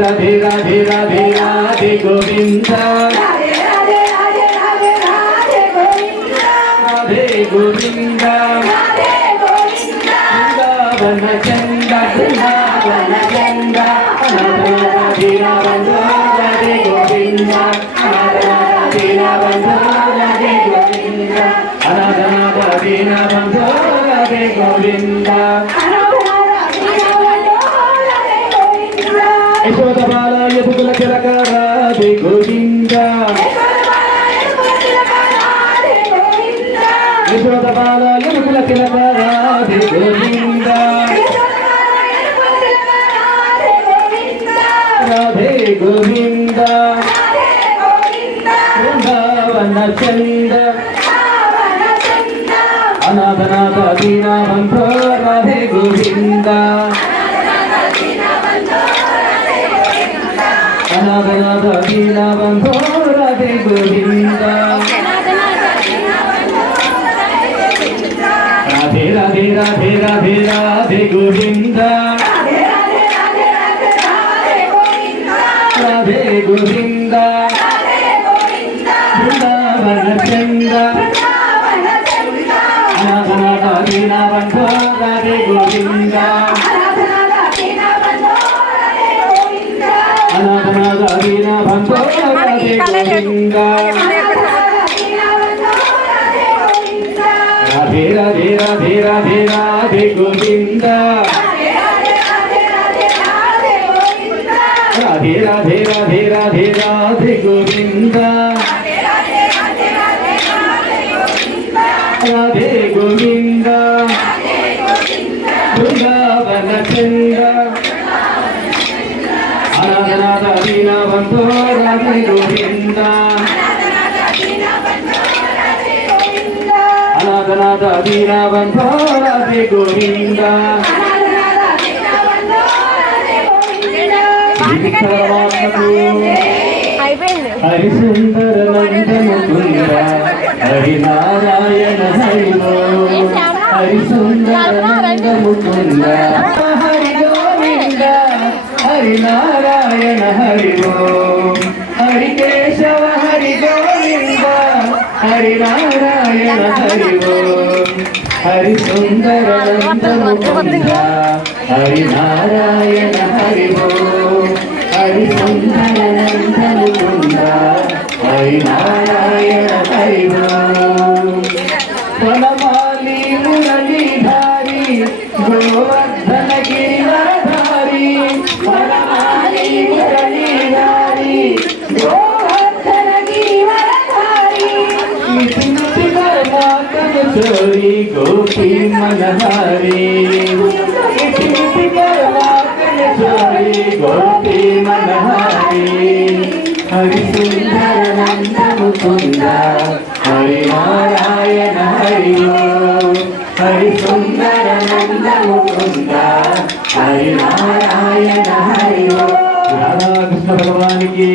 రాధే రాధే రాధే రాధే గోవింద. చంద రాధే గోవింద. అనాథనాథ దీనబంధో రాధే గోవింద. రాధే రాధే రాధే గోవింద. రాధే చంద చంద రాధే రాధే గోవింద. యశోద బాలాయ బుగుల తిలక రాధే గోవింద యశోద బాలాయ బుగుల తిలక రాధే గోవింద రాధే గోవింద బృందావన చంద అనాథనాథ దీనాబంధో రాధే గోవింద అనాథనాథ దీనాబంధో రాధే గోవింద రాధే రాధే రాధే రాధే రాధే గోవింద రాధే గోవింద బృందావన చంద అనాథనాథ దీనాబంధో రాధే గోవింద అనాథనాథ దీనాబంధో రాధే రాధే రాధే రాధే రాధే రాధే గోవింద రాధే రాధే రాధే రాధే రాధే దీనబంధో రాధే గోవింద అనాథనాథ దీనబంధో రాధే గోవింద హరి సుందర అయిపోయింది హరిసుందర హరి హరినారాయణ హరి గోవింద హరి నారాయణ హరి హరి కేశవ హరి గోవింద. హరి నారాయణ హరి హరినారాయణ హరిలో హరి నందముకుంద హరి హరిలో హరిసుందర నందముకుంద హరినారాయణ హరిలో వనమాలి మురళీధారి గోవర్ధన గోపి మనహారి. ఇతిమితి కర్మాకను చోరి గోపి మనహారి. హరిసుందర నందముకుంద హరినారాయణ హరి హరిసుందర నందముకుంద హరినారాయణ హరి రాధాకృష్ణ భగవానికి.